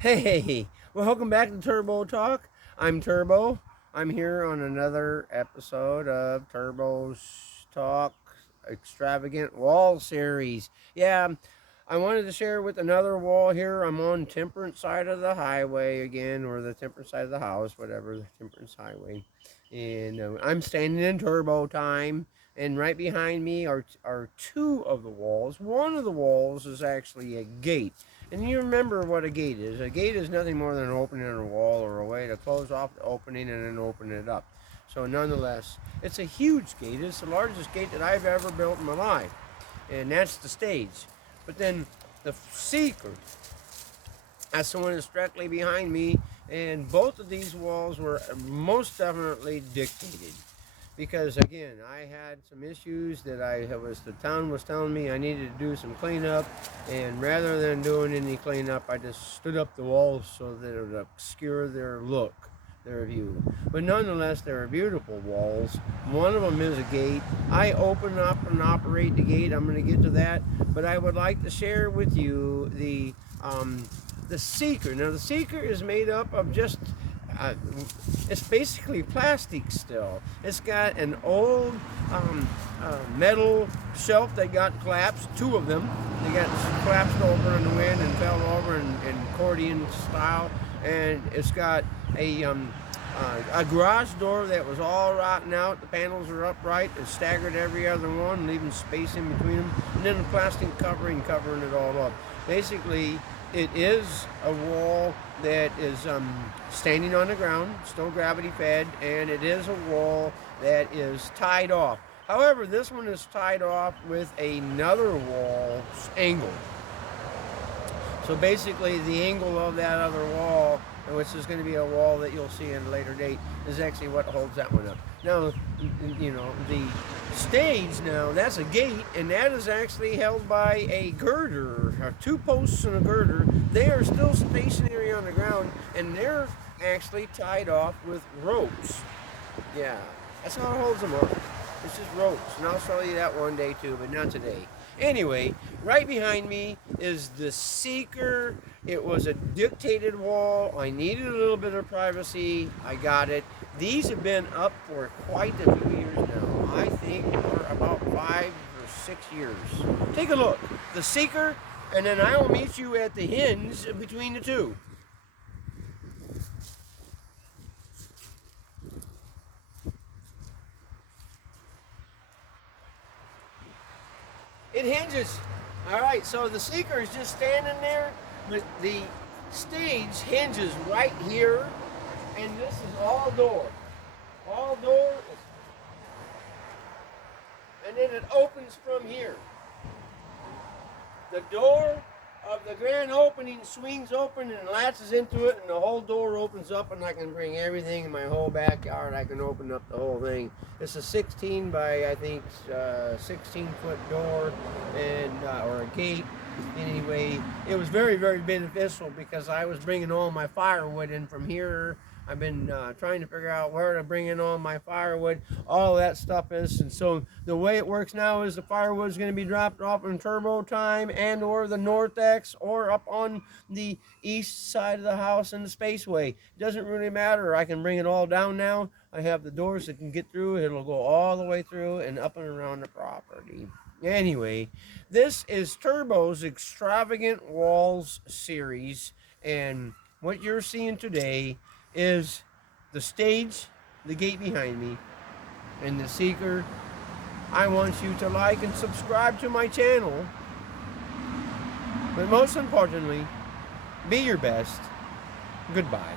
Hey, welcome back to Turbo Talk. I'm Turbo. I'm here on another episode of Turbo's Talk Extravagant Wall Series. Yeah, I wanted to share with another wall here. I'm on Temperance side of the highway again, or the Temperance side of the house, whatever, the Temperance Highway. And I'm standing in turbo time. And right behind me are two of the walls. One of the walls is actually a gate. And you remember what a gate is. A gate is nothing more than an opening in a wall or a way to close off the opening and then open it up. So nonetheless, it's a huge gate. It's the largest gate that I've ever built in my life. And that's the stage. But then the SEEKER, that's the one that's directly behind me. And both of these walls were most definitely dictated. Because again, I had some issues that the town was telling me I needed to do some cleanup, and rather than doing any cleanup, I just stood up the walls so that it would obscure their look, their view. But nonetheless, they're beautiful walls. One of them is a gate. I open up and operate the gate. I'm going to get to that, but I would like to share with you the SEEKER. Now, the SEEKER is made up of just it's basically plastic still. It's got an old metal shelf that got collapsed, two of them. They got collapsed over in the wind and fell over in accordion style. And it's got a garage door that was all rotten out. The panels are upright. It's staggered every other one, leaving space in between them. And then the plastic covering it all up. Basically, it is a wall that is standing on the ground, still gravity fed, and it is a wall that is tied off. However, this one is tied off with another wall's angle. So basically, the angle of that other wall, which is going to be a wall that you'll see at a later date, is actually what holds that one up. Now, you know, the stage now, that's a gate, and that is actually held by a girder, two posts and a girder. They are still stationary on the ground, and they're actually tied off with ropes. Yeah, that's how it holds them up. It's just ropes, and I'll show you that one day too, but not today. Anyway, right behind me is the SEEKER. It was a dictated wall. I needed a little bit of privacy. I got it. These have been up for quite a few years now. I think for about 5 or 6 years. Take a look. The SEEKER, and then I will meet you at the hinge between the two. It hinges. All right, so the SEEKER is just standing there, but the stage hinges right here, and this is all door. All door, and then it opens from here. The door of the grand opening swings open and latches into it, and the whole door opens up, and I can bring everything in my whole backyard. I can open up the whole thing. It's a 16 by, I think, 16-foot door, and or a gate. Anyway, it was very, very beneficial because I was bringing all my firewood in from here. I've been trying to figure out where to bring in all my firewood. All that stuff is, and so the way it works now is the firewood is going to be dropped off in turbo time and or the north X or up on the east side of the house in the spaceway. It doesn't really matter. I can bring it all down now. I have the doors that can get through. It'll go all the way through and up and around the property. Anyway, this is Turbo's Extravagant Walls series, and what you're seeing today is the stage, the gate behind me, and the SEEKER. I want you to like and subscribe to my channel, but most importantly, be your best. Goodbye.